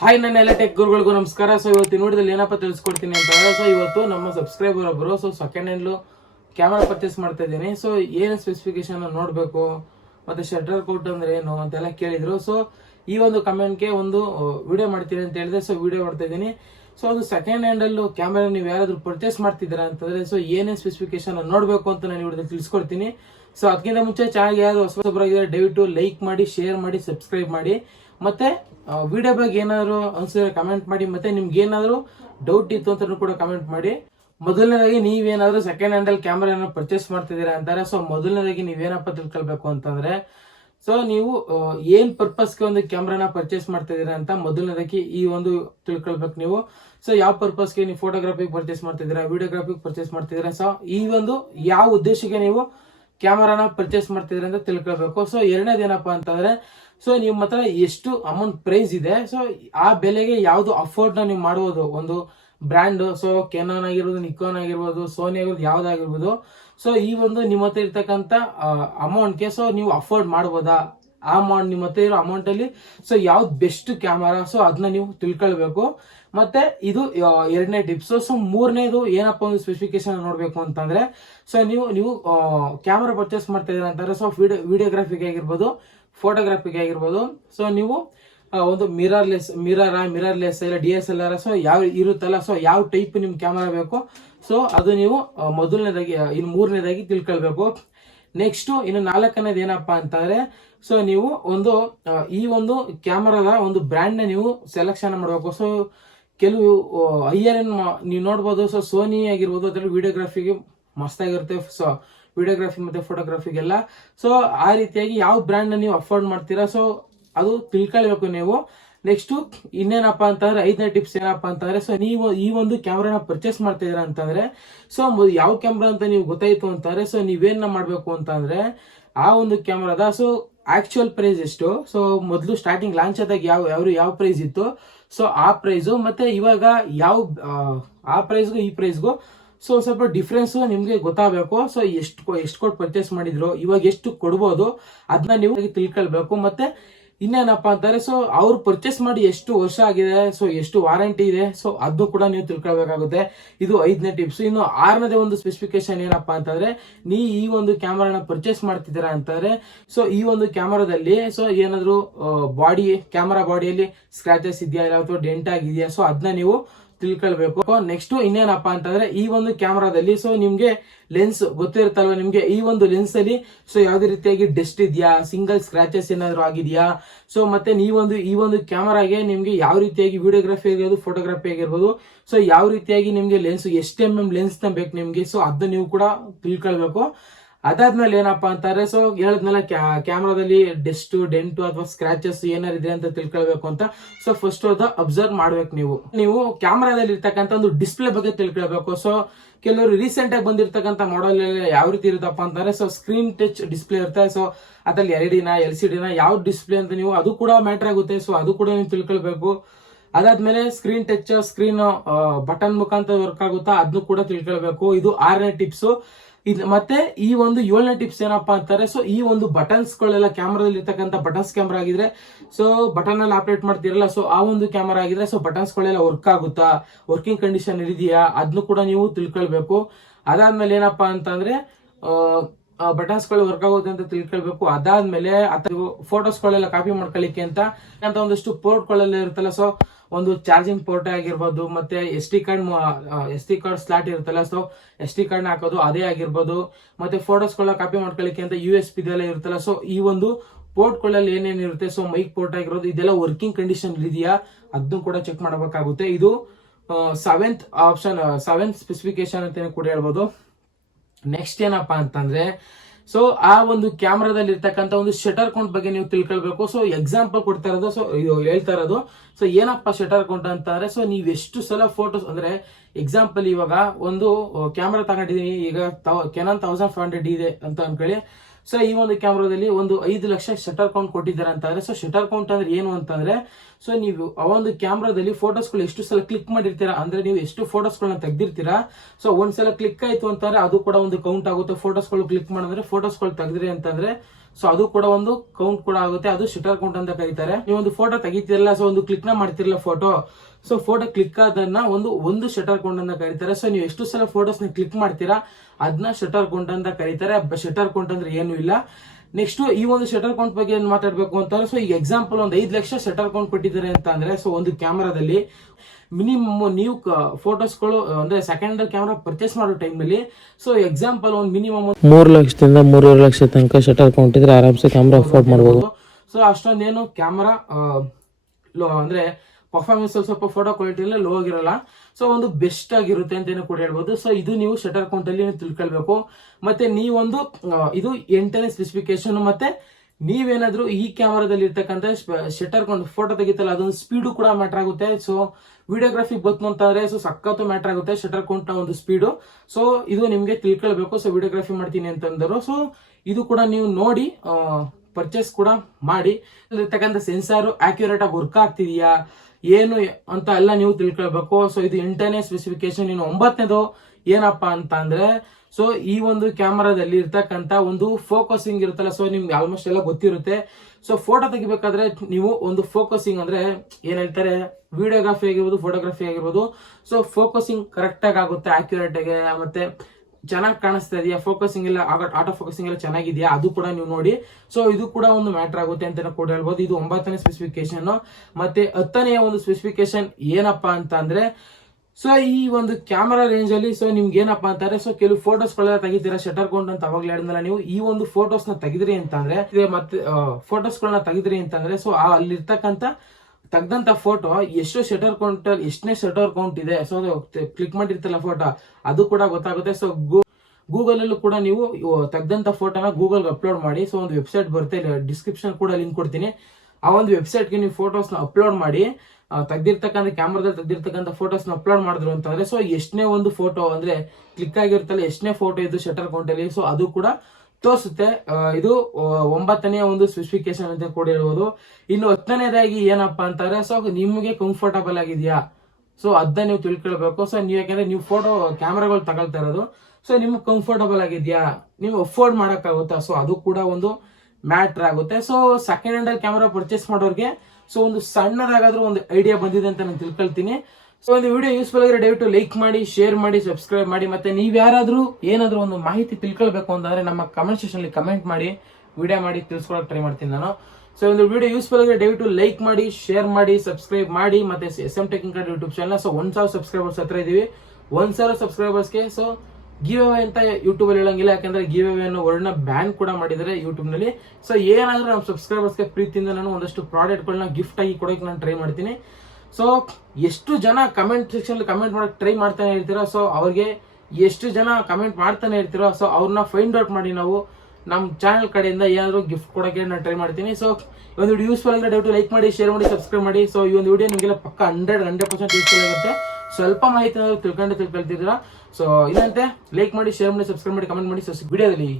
Hi ನನ್ನ ಎಲ್ಲ tech ಗುರುಗಳಿಗೂ ನಮಸ್ಕಾರ. ಸೊ ಇವತ್ತು ನೋಡಿದಲ್ಲಿ ಏನಪ್ಪ ತಿಳಿಸ್ಕೊಡ್ತೀನಿ ಅಂತ ಹೇಳಿದ್ರೆ ಸೊ ಇವತ್ತು ನಮ್ಮ ಸಬ್ಸ್ಕ್ರೈಬರ್ ಒಬ್ಬರು ಸೊ ಸೆಕೆಂಡ್ ಹ್ಯಾಂಡ್ಲು ಕ್ಯಾಮ್ರಾ ಪರ್ಚೇಸ್ ಮಾಡ್ತಾ ಇದ್ದೀನಿ. ಸೊ ಏನು ಸ್ಪೆಸಿಫಿಕೇಶನ್ ನೋಡಬೇಕು? ಮತ್ತು ಶಟರ್ ಕೋಟ್ ಅಂದರೆ ಏನು ಅಂತೆಲ್ಲ ಕೇಳಿದರು. ಸೊ ಈ ಒಂದು ಕಮೆಂಟ್ಗೆ ಒಂದು ವಿಡಿಯೋ ಮಾಡ್ತೀನಿ ಅಂತ ಹೇಳಿದೆ. ಸೊ ವಿಡಿಯೋ ಮಾಡ್ತಾ ಇದ್ದೀನಿ. ಸೊ ಅದು ಸೆಕೆಂಡ್ ಹ್ಯಾಂಡಲ್ಲೂ ಕ್ಯಾಮ್ರಾ ನೀವು ಯಾರಾದರೂ ಪರ್ಚೇಸ್ ಮಾಡ್ತಿದ್ದೀರಾ ಅಂತಂದರೆ ಸೊ ಏನೇನು ಸ್ಪೆಸಿಫಿಕೇಶನ್ ನೋಡಬೇಕು ಅಂತ ನಾನು ವಿಡಿಯೋದಲ್ಲಿ ತಿಳಿಸ್ಕೊಡ್ತೀನಿ. ಸೊ ಅದಕ್ಕಿಂತ ಮುಂಚೆ ಚೆನ್ನಾಗಿ ಯಾರು ಹೊಸಬರಾಗಿದ್ದಾರೆ ದಯವಿಟ್ಟು ಲೈಕ್ ಮಾಡಿ ಶೇರ್ ಮಾಡಿ ಸಬ್ಸ್ಕ್ರೈಬ್ ಮಾಡಿ. ಮತ್ತೆ ವಿಡಿಯೋ ಬಗ್ಗೆ ಏನಾದ್ರು ಅನ್ಸಿದ್ರೆ ಕಮೆಂಟ್ ಮಾಡಿ, ಮತ್ತೆ ನಿಮ್ಗೆ ಏನಾದ್ರು ಡೌಟ್ ಇತ್ತು ಅಂತ ಕೂಡ ಕಮೆಂಟ್ ಮಾಡಿ. ಮೊದಲನೇದಾಗಿ ನೀವೇನಾದ್ರೂ ಸೆಕೆಂಡ್ ಹ್ಯಾಂಡ್ ಅಲ್ಲಿ ಪರ್ಚೇಸ್ ಮಾಡ್ತಿದ್ದೀರಾ ಅಂತಾರೆ. ಸೊ ಮೊದಲನೇದಾಗಿ ನೀವೇನಪ್ಪ ತಿಳ್ಕೊಳ್ಬೇಕು ಅಂತಂದ್ರೆ ಸೊ ನೀವು ಏನು ಪರ್ಪಸ್ಗೆ ಒಂದು ಕ್ಯಾಮ್ರಾನ ಪರ್ಚೇಸ್ ಮಾಡ್ತಿದ್ದೀರಾ ಅಂತ ಮೊದಲನೇದಾಗಿ ಈ ಒಂದು ತಿಳ್ಕೊಳ್ಬೇಕು ನೀವು. ಸೊ ಯಾವ ಪರ್ಪಸ್ಗೆ ನೀವು ಫೋಟೋಗ್ರಫಿಗೆ ಪರ್ಚೇಸ್ ಮಾಡ್ತಿದ್ದೀರಾ ವಿಡಿಯೋಗ್ರಫಿಗೆ ಪರ್ಚೇಸ್ ಮಾಡ್ತಿದ್ದೀರಾ ಸೊ ಈ ಒಂದು, ಯಾವ ಉದ್ದೇಶಕ್ಕೆ ನೀವು ಕ್ಯಾಮರಾನ ಪರ್ಚೇಸ್ ಮಾಡ್ತಿದ್ದೀರಾ ಅಂತ ತಿಳ್ಕೊಳ್ಬೇಕು. ಸೊ ಎರಡನೇದೇನಪ್ಪ ಅಂತಂದ್ರೆ ಸೊ ನಿಮ್ಮ ಹತ್ರ ಎಷ್ಟು ಅಮೌಂಟ್ ಪ್ರೈಸ್ ಇದೆ ಸೊ ಆ ಬೆಲೆಗೆ ಯಾವುದು ಅಫೋರ್ಡ್ನ ನೀವು ಮಾಡ್ಬೋದು. ಒಂದು ಬ್ರ್ಯಾಂಡ್ ಸೊ ಕೆನಾನ್ ಆಗಿರ್ಬೋದು ನಿಕೋನ್ ಆಗಿರ್ಬೋದು ಸೋನಿ ಆಗಿರ್ಬೋದು ಯಾವ್ದಾಗಿರ್ಬೋದು ಸೊ ಈ ಒಂದು ನಿಮ್ಮ ಹತ್ರ ಇರ್ತಕ್ಕಂಥ ಅಮೌಂಟ್ಗೆ ಸೊ ನೀವು ಅಫೋರ್ಡ್ ಮಾಡ್ಬೋದಾ? ಆ ಅಮೌಂಟ್ ನಿಮ್ಮ ಹತ್ರ ಇರೋ ಅಮೌಂಟ್ ಅಲ್ಲಿ ಸೊ ಯಾವ್ದು ಬೆಸ್ಟ್ ಕ್ಯಾಮರಾ ಸೊ ಅದನ್ನ ನೀವು ತಿಳ್ಕೊಳ್ಬೇಕು. ಮತ್ತೆ ಇದು ಎರಡನೇ ಟಿಪ್ಸ್ ಸೊ ಮೂರನೇದು ಏನಪ್ಪ ಒಂದು ಸ್ಪೆಸಿಫಿಕೇಶನ್ ನೋಡಬೇಕು ಅಂತಂದ್ರೆ ಸೊ ನೀವು ನೀವು ಕ್ಯಾಮರಾ ಪರ್ಚೇಸ್ ಮಾಡ್ತಾ ಇದ್ದೀರಾ ಅಂತಂದ್ರೆ ಸೊ ವಿಡಿಯೋ ವಿಡಿಯೋಗ್ರಫಿಗೆ ಆಗಿರ್ಬೋದು ಫೋಟೋಗ್ರಫಿಗೆ ಆಗಿರ್ಬೋದು. ಸೊ ನೀವು ಒಂದು ಮಿರರ್ಲೆಸ್ ಮಿರರ ಮಿರರ್ಲೆಸ್ ಇಲ್ಲ D S L R so ಯಾವ ಇರುತ್ತಲ್ಲ ಸೊ ಯಾವ ಟೈಪ್ ನಿಮ್ ಕ್ಯಾಮರಾ ಬೇಕು ಸೊ ಅದು ನೀವು ಮೊದಲನೇದಾಗಿ ಇನ್ನು ಮೂರನೇದಾಗಿ ತಿಳ್ಕೊಳ್ಬೇಕು. ನೆಕ್ಸ್ಟ್ ಇನ್ನು ನಾಲ್ಕನೇದು ಏನಪ್ಪಾ ಅಂತಂದ್ರೆ ಸೊ ನೀವು ಒಂದು ಈ ಒಂದು ಕ್ಯಾಮರಾದ ಒಂದು ಬ್ರ್ಯಾಂಡ್ನ ನೀವು ಸೆಲೆಕ್ಷನ್ ಮಾಡಬೇಕು. ಸೊ ಕೆಲವು ಹೈಯರ್ ನೀವು ನೋಡ್ಬೋದು ಸೊ ಸೋನಿ ಆಗಿರ್ಬೋದು, ಅದ್ರಲ್ಲಿ ವಿಡಿಯೋಗ್ರಫಿಗೆ ಮಸ್ತಾಗಿರುತ್ತೆ ಸೊ ವಿಡಿಯೋಗ್ರಫಿ ಮತ್ತೆ ಫೋಟೋಗ್ರಾಫಿಗೆಲ್ಲ ಸೊ ಆ ರೀತಿಯಾಗಿ ಯಾವ ಬ್ರ್ಯಾಂಡ್ ನೀವು ಅಫೋರ್ಡ್ ಮಾಡ್ತೀರಾ? ಸೊ ಅದು ತಿಳ್ಕೊಳ್ಬೇಕು ನೀವು. ನೆಕ್ಸ್ಟ್ ಇನ್ನೇನಪ್ಪ ಅಂತಂದ್ರೆ ಐದನೇ ಟಿಪ್ಸ್ ಏನಪ್ಪ ಅಂತಂದ್ರೆ ಸೊ ನೀವು ಈ ಒಂದು ಕ್ಯಾಮ್ರಾನ ಪರ್ಚೇಸ್ ಮಾಡ್ತಾ ಇದ್ದೀರಾ ಅಂತಂದ್ರೆ ಸೊ ಯಾವ ಕ್ಯಾಮ್ರಾ ಅಂತ ನೀವು ಗೊತ್ತಾಯ್ತು ಅಂತಂದ್ರೆ ಸೊ ನೀವೇನ ಮಾಡಬೇಕು ಅಂತಂದ್ರೆ, ಆ ಒಂದು ಕ್ಯಾಮ್ರಾದ ಸೊ ಆಕ್ಚುಯಲ್ ಪ್ರೈಸ್ ಎಷ್ಟು? ಸೊ ಮೊದಲು ಸ್ಟಾರ್ಟಿಂಗ್ ಲಾಂಚ್ ಆದಾಗ ಯಾವ ಯಾವ ಯಾವ ಪ್ರೈಸ್ ಇತ್ತು? ಸೊ ಆ ಪ್ರೈಸು ಮತ್ತೆ ಇವಾಗ ಯಾವ, ಆ ಪ್ರೈಸ್ಗೂ ಈ ಪ್ರೈಸ್ಗೂ ಸೊ ಸ್ವಲ್ಪ ಡಿಫ್ರೆನ್ಸು ನಿಮಗೆ ಗೊತ್ತಾಗಬೇಕು. ಸೊ ಎಷ್ಟು ಎಷ್ಟು ಕೊಟ್ಟು ಪರ್ಚೇಸ್ ಮಾಡಿದ್ರು, ಇವಾಗ ಎಷ್ಟು ಕೊಡ್ಬೋದು ಅದನ್ನ ನೀವು ತಿಳ್ಕೊಳ್ಬೇಕು. ಮತ್ತೆ ಇನ್ನೇನಪ್ಪ ಅಂತಾರೆ ಸೊ ಅವ್ರು ಪರ್ಚೇಸ್ ಮಾಡಿ ಎಷ್ಟು ವರ್ಷ ಆಗಿದೆ ಸೊ ಎಷ್ಟು ವಾರಂಟಿ ಇದೆ ಸೊ ಅದು ಕೂಡ ನೀವು ತಿಳ್ಕೊಳ್ಬೇಕಾಗುತ್ತೆ. ಇದು ಐದನೇ ಟಿಪ್ಸ್ ಇನ್ನು ಆರನೇ ಒಂದು ಸ್ಪೆಸಿಫಿಕೇಶನ್ ಏನಪ್ಪಾ ಅಂತಂದ್ರೆ, ನೀ ಈ ಒಂದು ಕ್ಯಾಮರಾನ ಪರ್ಚೇಸ್ ಮಾಡ್ತಿದ್ದೀರಾ ಅಂತಂದ್ರೆ ಸೊ ಈ ಒಂದು ಕ್ಯಾಮರಾದಲ್ಲಿ ಸೊ ಏನಾದ್ರು ಬಾಡಿ ಕ್ಯಾಮರಾ ಬಾಡಿಯಲ್ಲಿ ಸ್ಕ್ರಾಚಸ್ ಇದೆಯಾ, ಇಲ್ಲ, ಅಥವಾ ಡೆಂಟ್ ಆಗಿದೆಯಾ ಸೊ ಅದನ್ನ ನೀವು ತಿಳ್ಕೊಳ್ಬೇಕು. ನೆಕ್ಸ್ಟ್ ಇನ್ನೇನಪ್ಪ ಅಂತಂದ್ರೆ ಈ ಒಂದು ಕ್ಯಾಮರಾದಲ್ಲಿ ಸೊ ನಿಮ್ಗೆ ಲೆನ್ಸ್ ಗೊತ್ತಿರುತ್ತಲ್ವ ನಿಮ್ಗೆ? ಈ ಒಂದು ಲೆನ್ಸ್ ಅಲ್ಲಿ ಸೊ ಯಾವ್ದೇ ರೀತಿಯಾಗಿ ಡೆಸ್ಟ್ ಇದೆಯಾ? ಸಿಂಗಲ್ ಸ್ಕ್ರಾಚಸ್ ಏನಾದ್ರು ಆಗಿದೆಯಾ? ಸೊ ಮತ್ತೆ ನೀವೊಂದು ಈ ಒಂದು ಕ್ಯಾಮರಾಗೆ ನಿಮ್ಗೆ ಯಾವ ರೀತಿಯಾಗಿ ವಿಡಿಯೋಗ್ರಫಿ ಆಗಿರ್ಬೋದು ಫೋಟೋಗ್ರಫಿ ಆಗಿರ್ಬೋದು ಸೊ ಯಾವ ರೀತಿಯಾಗಿ ನಿಮ್ಗೆ ಲೆನ್ಸ್ ಎಷ್ಟು ಎಂ ಎಂ ಲೆನ್ಸ್ನ ಬೇಕು ನಿಮ್ಗೆ? ಸೊ ಅದನ್ನ ನೀವು ಕೂಡ ತಿಳ್ಕೊಳ್ಬೇಕು. ಅದಾದ್ಮೇಲೆ ಏನಪ್ಪಾ ಅಂತಾರೆ ಸೊ ಹೇಳದ್ನಲ್ಲ ಕ್ಯಾಮ್ರಾದಲ್ಲಿ ಡೆಸ್ಟ್, ಡೆಂಟು ಅಥವಾ ಸ್ಕ್ರಾಚಸ್ ಏನಾರಿದೆ ಅಂತ ತಿಳ್ಕೊಳ್ಬೇಕು ಅಂತ. ಸೊ ಫಸ್ಟ್ ಅದ ಅಬ್ಸರ್ವ್ ಮಾಡ್ಬೇಕು ನೀವು. ನೀವು ಕ್ಯಾಮ್ರಾದಲ್ಲಿ ಇರ್ತಕ್ಕಂಥ ಒಂದು ಡಿಸ್ಪ್ಲೇ ಬಗ್ಗೆ ತಿಳ್ಕೊಳ್ಬೇಕು. ಸೊ ಕೆಲವರು ರೀಸೆಂಟ್ ಆಗಿ ಬಂದಿರ್ತಕ್ಕಂಥ ಮಾಡೆಲ್ ಯಾವ ರೀತಿ ಇರುತ್ತಪ್ಪ ಅಂತಾರೆ ಸೊ ಸ್ಕ್ರೀನ್ ಟಚ್ ಡಿಸ್ಪ್ಲೇ ಇರುತ್ತೆ. ಸೊ ಅದ್ರಲ್ಲಿ ಎಲ್ ಡಿನ ಎಲ್ ಸಿ ಡಿನ ಯಾವ ಡಿಸ್ಪ್ಲೇ ಅಂತ ನೀವು, ಅದು ಕೂಡ ಮ್ಯಾಟರ್ ಆಗುತ್ತೆ. ಸೊ ಅದು ಕೂಡ ನೀವು ತಿಳ್ಕೊಳ್ಬೇಕು. ಅದಾದ್ಮೇಲೆ ಸ್ಕ್ರೀನ್ ಟಚ್ ಸ್ಕ್ರೀನ್ ಬಟನ್ ಮುಖಾಂತರ ವರ್ಕ್ ಆಗುತ್ತಾ ಅದನ್ನು ಕೂಡ ತಿಳ್ಕೊಳ್ಬೇಕು. ಇದು ಆರನೇ ಟಿಪ್ಸ್ ಇದು ಮತ್ತೆ ಈ ಒಂದು ಏಳನೇ ಟಿಪ್ಸ್ ಏನಪ್ಪಾ ಅಂತಾರೆ ಸೊ ಈ ಒಂದು ಬಟನ್ಸ್ ಗಳೆಲ್ಲ ಕ್ಯಾಮ್ರಾದಲ್ಲಿ ಇರ್ತಕ್ಕಂಥ ಬಟನ್ಸ್ ಕ್ಯಾಮ್ರಾ ಆಗಿದ್ರೆ ಸೊ ಬಟನ್ ಅಲ್ಲಿ ಆಪರೇಟ್ ಮಾಡ್ತಿರಲ್ಲ ಸೊ ಆ ಒಂದು ಕ್ಯಾಮ್ರಾ ಆಗಿದ್ರೆ ಸೊ ಬಟನ್ಸ್ ಗಳೆಲ್ಲ ವರ್ಕ್ ಆಗುತ್ತಾ? ವರ್ಕಿಂಗ್ ಕಂಡೀಷನ್ ಇದೆಯಾ? ಅದನ್ನು ಕೂಡ ನೀವು ತಿಳ್ಕೊಳ್ಬೇಕು. ಅದಾದ್ಮೇಲೆ ಏನಪ್ಪಾ ಅಂತಂದ್ರೆ ಬಟನ್ಸ್ಗಳು ವರ್ಕ್ ಆಗುತ್ತೆ ಅಂತ ತಿಳ್ಕೊಳ್ಬೇಕು. ಅದಾದ್ಮೇಲೆ ಅಥವಾ ಫೋಟೋಸ್ ಗಳೆಲ್ಲ ಕಾಪಿ ಮಾಡ್ಕೊಳ್ಳಿಕ್ಕೆ ಅಂತ ಅಂತ ಒಂದಷ್ಟು ಪೋರ್ಟ್ ಗಳೆಲ್ಲ ಇರುತ್ತಲ್ಲ ಸೊ ಒಂದು ಚಾರ್ಜಿಂಗ್ ಪೋರ್ಟ್ ಆಗಿರ್ಬೋದು, ಮತ್ತೆ S T card S T card slot ಇರುತ್ತಲ್ಲ ಸೊ ಎಸ್ ಟಿ ಕಾರ್ಡ್ ಹಾಕೋದು ಅದೇ ಆಗಿರ್ಬೋದು. ಮತ್ತೆ ಫೋಟೋಸ್ಗಳ ಕಾಪಿ ಮಾಡ್ಕೊಳ್ಳಿಕ್ಕೆ ಅಂತ ಯು ಎಸ್ ಪಿ ಇದೆಲ್ಲ ಇರುತ್ತಲ್ಲ ಸೊ ಈ ಒಂದು ಪೋರ್ಟ್ಗಳಲ್ಲಿ ಏನೇನ್ ಇರುತ್ತೆ ಸೊ ಮೈಕ್ ಪೋರ್ಟ್ ಆಗಿರೋದು, ಇದೆಲ್ಲ ವರ್ಕಿಂಗ್ ಕಂಡೀಷನ್ ಇದೆಯಾ? ಅದನ್ನು ಕೂಡ ಚೆಕ್ ಮಾಡಬೇಕಾಗುತ್ತೆ. ಇದು ಸೆವೆಂತ್ ಆಪ್ಷನ್ ಸೆವೆಂತ್ ಸ್ಪೆಸಿಫಿಕೇಶನ್ ಅಂತ ಕೂಡ ಹೇಳ್ಬೋದು. ನೆಕ್ಸ್ಟ್ ಏನಪ್ಪ ಅಂತಂದ್ರೆ ಸೊ ಆ ಒಂದು ಕ್ಯಾಮ್ರಾದಲ್ಲಿ ಇರ್ತಕ್ಕಂಥ ಒಂದು ಶಟರ್ ಕೌಂಟ್ ಬಗ್ಗೆ ನೀವು ತಿಳ್ಕೊಳ್ಬೇಕು. ಸೊ ಎಕ್ಸಾಂಪಲ್ ಕೊಡ್ತಾ ಇರೋದು ಸೊ ಇದು ಹೇಳ್ತಾ ಇರೋದು. ಸೊ ಏನಪ್ಪ ಶಟರ್ ಕೌಂಟ್ ಅಂತಂದ್ರೆ ಸೊ ನೀವು ಎಷ್ಟು ಸಲ ಫೋಟೋಸ್ ಅಂದ್ರೆ ಎಕ್ಸಾಂಪಲ್ ಇವಾಗ ಒಂದು ಕ್ಯಾಮ್ರಾ ತಗೊಂಡಿದೀನಿ, ಈಗ ಕೆನಾನ್ ತೌಸಂಡ್ ಫೈವ್ ಹಂಡ್ರೆಡ್ ಇದೆ ಅಂತ ಅನ್ಕೊಳ್ಳಿ. ಸೊ ಈ ಒಂದು ಕ್ಯಾಮ್ರಾದಲ್ಲಿ ಒಂದು ಐದು ಲಕ್ಷ ಶಟರ್ ಕೌಂಟ್ ಕೊಟ್ಟಿದ್ದಾರೆ ಅಂತಂದ್ರೆ ಸೊ ಶಟರ್ ಕೌಂಟ್ ಅಂದ್ರೆ ಏನು ಅಂತಂದ್ರೆ ಸೊ ನೀವು ಆ ಒಂದು ಕ್ಯಾಮ್ರಾದಲ್ಲಿ ಫೋಟೋಸ್ಗಳು ಎಷ್ಟು ಸಲ ಕ್ಲಿಕ್ ಮಾಡಿರ್ತೀರಾ, ಅಂದ್ರೆ ನೀವು ಎಷ್ಟು ಫೋಟೋಸ್ಗಳನ್ನ ತೆಗ್ದಿರ್ತೀರಾ ಸೊ ಒಂದ್ಸಲ ಕ್ಲಿಕ್ ಆಯ್ತು ಅಂತಂದ್ರೆ ಅದು ಕೂಡ ಒಂದು ಕೌಂಟ್ ಆಗುತ್ತೆ. ಫೋಟೋಸ್ಗಳು ಕ್ಲಿಕ್ ಮಾಡಿದ್ರೆ ಫೋಟೋಸ್ಗಳು ತೆಗೆದ್ರಿ ಅಂತಂದ್ರೆ ಸೊ ಅದು ಕೂಡ ಒಂದು ಕೌಂಟ್ ಕೂಡ ಆಗುತ್ತೆ. ಅದು ಶಟರ್ ಕೌಂಟ್ ಅಂತ ಕರೀತಾರೆ. ನೀವು ಒಂದು ಫೋಟೋ ತೆಗಿತಿರಲ್ಲ ಸೊ ಒಂದು ಕ್ಲಿಕ್ನ ಮಾಡ್ತಿರಲ್ಲ ಫೋಟೋ ಸೊ ಫೋಟೋ ಕ್ಲಿಕ್ ಆದನ್ನ ಒಂದು ಒಂದು ಶಟರ್ ಕೌಂಟ್ ಅಂತ ಕರೀತಾರೆ. ಸೊ ನೀವು ಎಷ್ಟು ಸಲ ಫೋಟೋಸ್ನ ಕ್ಲಿಕ್ ಮಾಡ್ತೀರಾ ಅದನ್ನ ಶಟರ್ ಕೌಂಟ್ ಅಂತ ಕರೀತಾರೆ. ಶಟರ್ ಕೌಂಟ್ ಅಂದ್ರೆ ಏನು ಇಲ್ಲ. ನೆಕ್ಸ್ಟ್ ಈ ಒಂದು ಶಟರ್ ಕೌಂಟ್ ಬಗ್ಗೆ ಏನ್ ಮಾತಾಡಬೇಕು ಅಂತಂದ್ರೆ ಸೊ ಈಗ ಎಕ್ಸಾಂಪಲ್ ಒಂದು ಐದು ಲಕ್ಷ ಶಟರ್ ಕೌಂಟ್ ಕೊಟ್ಟಿದ್ದಾರೆ ಅಂತ ಅಂದ್ರೆ ಸೊ ಒಂದು ಕ್ಯಾಮರಾದಲ್ಲಿ ಮಿನಿಮಮ್ ನೀವು ಫೋಟೋಸ್ಗಳು ಅಂದ್ರೆ ಸೆಕೆಂಡ್ ಕ್ಯಾಮ್ರಾ ಪರ್ಚೇಸ್ ಮಾಡೋ ಟೈಮ್ನಲ್ಲಿ ಸೊ ಎಕ್ಸಾಂಪಲ್ ಒಂದು ಮಿನಿಮಮ್ ಮೂರು ಲಕ್ಷದಿಂದ ಮೂರುವರೆ ಲಕ್ಷ ತನಕ ಶಟರ್ ಕೌಂಟ್ ಇದ್ರೆ ಆರಾಮ್ಸೆ ಕ್ಯಾಮ್ರಾ ಅಫೋರ್ಡ್ ಮಾಡ್ಬೋದು. ಸೊ ಅಷ್ಟೊಂದೇನು ಕ್ಯಾಮರಾ ಅಂದ್ರೆ ಪರ್ಫಾರ್ಮೆನ್ಸ್ ಸ್ವಲ್ಪ ಫೋಟೋ ಕ್ವಾಲಿಟಿ ಎಲ್ಲ ಲೋ ಆಗಿರಲ್ಲ. ಸೊ ಒಂದು ಬೆಸ್ಟ್ ಆಗಿರುತ್ತೆ ಅಂತ ಕೂಡ ಹೇಳ್ಬೋದು. ಸೊ ಇದು ನೀವು ಶಟರ್ ನೀವು ತಿಳ್ಕೊಳ್ಬೇಕು. ಮತ್ತೆ ನೀವೊಂದು ಇದು ಎಂಟನೇ ಸ್ಪೆಸಿಫಿಕೇಶನ್ ಮತ್ತೆ ನೀವೇನಾದ್ರೂ ಈ ಕ್ಯಾಮರಾದಲ್ಲಿ ಇರ್ತಕ್ಕಂಥ ಶಟರ್ ಕೌಂಟ್ ಫೋಟೋ ತೆಗಿತಲ್ಲ, ಅದೊಂದು ಸ್ಪೀಡು ಕೂಡ ಮ್ಯಾಟರ್ ಆಗುತ್ತೆ. ಸೊ ವಿಡಿಯೋಗ್ರಫಿ ಬಂತು ಅಂತಂದ್ರೆ ಸೊ ಸಖತ್ತು ಮ್ಯಾಟರ್ ಆಗುತ್ತೆ ಶಟರ್ ಕೌಂಟ್ ಒಂದು ಸ್ಪೀಡು ಸೊ ಇದು ನಿಮ್ಗೆ ತಿಳ್ಕೊಳ್ಬೇಕು. ಸೊ ವಿಡಿಯೋಗ್ರಫಿ ಮಾಡ್ತೀನಿ ಅಂತಂದರು. ಸೊ ಇದು ಕೂಡ ನೀವು ನೋಡಿ ಪರ್ಚೇಸ್ ಕೂಡ ಮಾಡಿ. ಇರ್ತಕ್ಕಂಥ ಸೆನ್ಸಾರು ಆಕ್ಯುರೇಟ್ ಆಗಿ ವರ್ಕ್ ಆಗ್ತಿದೆಯಾ? ಏನು ಅಂತ ಎಲ್ಲ ನೀವು ತಿಳ್ಕೊಳ್ಬೇಕು. ಸೊ ಇದು ಎಂಟನೇ ಸ್ಪೆಸಿಫಿಕೇಶನ್ ಇನ್ನು ಒಂಬತ್ತನೇದು ಏನಪ್ಪಾ ಅಂತ ಅಂದ್ರೆ ಸೊ ಈ ಒಂದು ಕ್ಯಾಮರಾದಲ್ಲಿ ಇರ್ತಕ್ಕಂಥ ಒಂದು ಫೋಕಸಿಂಗ್ ಇರುತ್ತಲ್ಲ ಸೊ ನಿಮ್ಗೆ ಆಲ್ಮೋಸ್ಟ್ ಎಲ್ಲ ಗೊತ್ತಿರುತ್ತೆ. ಸೊ ಫೋಟೋ ತೆಗಿಬೇಕಾದ್ರೆ ನೀವು ಒಂದು ಫೋಕಸಿಂಗ್ ಅಂದ್ರೆ ಏನ್ ಹೇಳ್ತಾರೆ? ವಿಡಿಯೋಗ್ರಫಿ ಆಗಿರ್ಬೋದು ಫೋಟೋಗ್ರಫಿ ಆಗಿರ್ಬೋದು. ಸೊ ಫೋಕಸಿಂಗ್ ಕರೆಕ್ಟಾಗಿ ಆಗುತ್ತೆ ಆಕ್ಯುರೇಟ್ ಆಗಿ, ಮತ್ತೆ ಚೆನ್ನಾಗಿ ಕಾಣಿಸ್ತಾ ಇದೆಯಾ? ಫೋಕಸಿಂಗ್ ಎಲ್ಲ ಆಟೋ ಫೋಕಸಿಂಗ್ ಎಲ್ಲ ಚೆನ್ನಾಗಿದೆಯಾ? ಅದು ಕೂಡ ನೀವು ನೋಡಿ. ಸೊ ಇದು ಕೂಡ ಒಂದು ಮ್ಯಾಟರ್ ಆಗುತ್ತೆ ಅಂತ ಕೂಡ ಹೇಳ್ಬೋದು. ಇದು ಒಂಬತ್ತನೇ ಸ್ಪೆಸಿಫಿಕೇಶನ್ ಮತ್ತೆ ಹತ್ತನೆಯ ಒಂದು ಸ್ಪೆಸಿಫಿಕೇಶನ್ ಏನಪ್ಪಾ ಅಂತ ಅಂದ್ರೆ ಸೊ ಈ ಒಂದು ಕ್ಯಾಮರಾ ರೇಂಜ್ ಅಲ್ಲಿ ಸೊ ನಿಮ್ಗೆ ಏನಪ್ಪಾ ಅಂತಾರೆ ಸೊ ಕೆಲವು ಫೋಟೋಸ್ ಗಳೆಲ್ಲ ತೆಗಿತೀರಾ? ಶಟರ್ ಕೌಂಟ್ ಅಂತ ಅವಾಗಲೇ ಹೇಳಿದ್ನಲ್ಲ ನೀವು. ಈ ಒಂದು ಫೋಟೋಸ್ನ ತೆಗಿದ್ರಿ ಅಂತಂದ್ರೆ, ಮತ್ತೆ ಫೋಟೋಸ್ ಗಳನ್ನ ತೆಗಿದ್ರಿ ಅಂತಂದ್ರೆ ಸೊ ಅಲ್ಲಿರ್ತಕ್ಕಂಥ ತೆಗ್ದಂತ ಫೋಟೋ ಎಷ್ಟು ಶಟರ್ ಕೌಂಟ್ ಎಷ್ಟನೇ ಶಟರ್ ಕೌಂಟ್ ಇದೆ. ಸೊ ಕ್ಲಿಕ್ ಮಾಡಿರ್ತಲ್ಲ ಫೋಟೋ ಅದು ಕೂಡ ಗೊತ್ತಾಗುತ್ತೆ. ಸೊ ಗೂಗಲ್ ಅಲ್ಲೂ ಕೂಡ ನೀವು ತೆಗ್ದಂತ ಫೋಟೋನ ಗೂಗಲ್ ಅಪ್ಲೋಡ್ ಮಾಡಿ. ಸೊ ಒಂದು ವೆಬ್ಸೈಟ್ ಬರುತ್ತೆ. ಡಿಸ್ಕ್ರಿಪ್ಷನ್ ಕೂಡ ಲಿಂಕ್ ಕೊಡ್ತೀನಿ. ಆ ಒಂದು ವೆಬ್ಸೈಟ್ಗೆ ನೀವು ಫೋಟೋಸ್ನ ಅಪ್ಲೋಡ್ ಮಾಡಿ ತೆಗ್ದಿರ್ತಕ್ಕಂಥ ಕ್ಯಾಮ್ರಾದಲ್ಲಿ ತೆಗ್ದಿರ್ತಕ್ಕಂಥ ಫೋಟೋಸ್ನ ಅಪ್ಲೋಡ್ ಮಾಡಿದ್ರು ಅಂತಂದ್ರೆ ಸೊ ಎಷ್ಟನೇ ಒಂದು ಫೋಟೋ ಅಂದ್ರೆ ಕ್ಲಿಕ್ ಆಗಿರ್ತಲ್ಲ ಎಷ್ಟನೇ ಫೋಟೋ ಇದು ಶಟರ್ ಕೌಂಟಲ್ಲಿ ಸೊ ಅದು ಕೂಡ ತೋರಿಸುತ್ತೆ. ಇದು ಒಂಬತ್ತನೇ ಒಂದು ಸ್ಪೆಸಿಫಿಕೇಶನ್ ಅಂತ ಕೂಡ ಇನ್ನು ಹತ್ತನೇದಾಗಿ ಏನಪ್ಪಾ ಅಂತಾರೆ ಸೊ ನಿಮಗೆ ಕಂಫರ್ಟಬಲ್ ಆಗಿದೆಯಾ? ಸೊ ಅದನ್ನ ನೀವು ತಿಳ್ಕೊಳ್ಬೇಕು. ಸೊ ನೀವು ಯಾಕಂದ್ರೆ ನೀವು ಫೋಟೋ ಕ್ಯಾಮ್ರಾಗಳು ತಗೊಳ್ತಾ ಇರೋದು. ಸೊ ನಿಮ್ಗೆ ಕಂಫರ್ಟಬಲ್ ಆಗಿದೆಯಾ? ನೀವು ಅಫೋರ್ಡ್ ಮಾಡೋಕ್ಕಾಗುತ್ತಾ? ಸೊ ಅದು ಕೂಡ ಒಂದು ಮ್ಯಾಟ್ರ್ ಆಗುತ್ತೆ. ಸೊ ಸೆಕೆಂಡ್ ಹ್ಯಾಂಡ್ ಅಲ್ಲಿ ಕ್ಯಾಮ್ರಾ ಪರ್ಚೇಸ್ ಮಾಡೋರಿಗೆ ಸೊ ಒಂದು ಸಣ್ಣದಾಗಾದ್ರೂ ಒಂದು ಐಡಿಯಾ ಬಂದಿದೆ ಅಂತ ನಾನು ತಿಳ್ಕೊಳ್ತೀನಿ. ಸೊ ಒಂದು ವಿಡಿಯೋ ಯೂಸ್ಫುಲ್ ಆಗಿದ್ರೆ ದಯವಿಟ್ಟು ಲೈಕ್ ಮಾಡಿ ಶೇರ್ ಮಾಡಿ ಸಬ್ಸ್ಕ್ರೈಬ್ ಮಾಡಿ, ಮತ್ತೆ ನೀವು ಯಾರಾದ್ರೂ ಏನಾದ್ರೂ ಒಂದು ಮಾಹಿತಿ ತಿಳ್ಕೊಳ್ಬೇಕು ಅಂತಂದ್ರೆ ನಮ್ಮ ಕಮೆಂಟ್ ಸೆಕ್ಷನ್ ಅಲ್ಲಿ ಕಮೆಂಟ್ ಮಾಡಿ ವಿಡಿಯೋ ಮಾಡಿ ತಿಳಿಸ್ಕೊಳಕ್ ಟ್ರೈ ಮಾಡ್ತೀನಿ ನಾನು. ಸೊ ಒಂದು ವಿಡಿಯೋ ಯೂಸ್ಫುಲ್ ಆಗಿದ್ರೆ ದಯವಿಟ್ಟು ಲೈಕ್ ಮಾಡಿ ಶೇರ್ ಮಾಡಿ ಸಬ್ಸ್ಕ್ರೈಬ್ ಮಾಡಿ, ಮತ್ತೆ S M card YouTube channel so ಒಂದ್ ಸಾವಿರ ಸಬ್ಸ್ಕ್ರೈಬರ್ಸ್ ಹತ್ರ ಇದೀವಿ. ಒಂದ್ ಸಾವಿರ ಸಬ್ಸ್ಕ್ರೈಬರ್ಸ್ಗೆ ಸೊ ಗಿವ್ ಅವೇ ಅಂತ ಯೂಟ್ಯೂಬ್ ಅಲ್ಲಿ ಹೇಳಂಗಿಲ್ಲ, ಯಾಕಂದ್ರೆ ಗಿವ್ ಅವೇ ಅನ್ನೋ ವರ್ಡ್ನ ಬ್ಯಾನ್ ಕೂಡ ಮಾಡಿದ್ದಾರೆ ಯೂಟ್ಯೂಬ್ನಲ್ಲಿ. ಸೊ ಏನಾದ್ರೂ ನಮ್ಮ ಸಬ್ಸ್ಕ್ರೈಬರ್ಸ್ಗೆ ಪ್ರೀತಿಯಿಂದ ನಾನು ಒಂದಷ್ಟು ಪ್ರಾಡಕ್ಟ್ಗಳನ್ನ ಗಿಫ್ಟ್ ಆಗಿ ಕೊಡೋಕೆ ನಾನು ಟ್ರೈ ಮಾಡ್ತೀನಿ. ಸೊ ಎಷ್ಟು ಜನ ಕಮೆಂಟ್ ಸೆಕ್ಷನ್ ಕಮೆಂಟ್ ಮಾಡಕ್ ಟ್ರೈ ಮಾಡ್ತಾನೆ ಇರ್ತೀರೋ ಸೊ ಅವ್ರಿಗೆ ಎಷ್ಟು ಜನ ಕಮೆಂಟ್ ಮಾಡ್ತಾನೆ ಇರ್ತೀರೋ ಸೊ ಅವ್ರನ್ನ ಫೈಂಡ್ ಔಟ್ ಮಾಡಿ ನಾವು ನಮ್ಮ ಚಾನಲ್ ಕಡೆಯಿಂದ ಏನಾದರೂ ಗಿಫ್ಟ್ ಕೊಡೋಕೆ ನಾನು ಟ್ರೈ ಮಾಡ್ತೀನಿ. ಸೊ ಈ ಒಂದು ವಿಡಿಯೋ ಯೂಸ್ಫುಲ್ ಅಂದ್ರೆ ದಯವಿಟ್ಟು ಲೈಕ್ ಮಾಡಿ ಶೇರ್ ಮಾಡಿ ಸಬ್ಸ್ಕ್ರೈಬ್ ಮಾಡಿ. ಸೊ ಈ ಒಂದು ವಿಡಿಯೋ ನಿಮಗೆಲ್ಲ ಪಕ್ಕ ಹಂಡ್ರೆಡ್ ಹಂಡ್ರೆಡ್ ಪರ್ಸೆಂಟ್ ಯೂಸ್ಫುಲ್ ಆಗುತ್ತೆ. ಸ್ವಲ್ಪ ಮಾಹಿತಿ ಏನಾದರೂ ತಿಳ್ಕೊಂಡು ತಿಳ್ಕೊಳ್ತಿದ್ದೀರಾ? ಸೊ ಇದಂತೆ ಲೈಕ್ ಮಾಡಿ ಶೇರ್ ಮಾಡಿ ಸಬ್ಸ್ಕ್ರೈಬ್ ಮಾಡಿ ಕಮೆಂಟ್ ಮಾಡಿ. ಸೊ ವಿಡಿಯೋದಲ್ಲಿ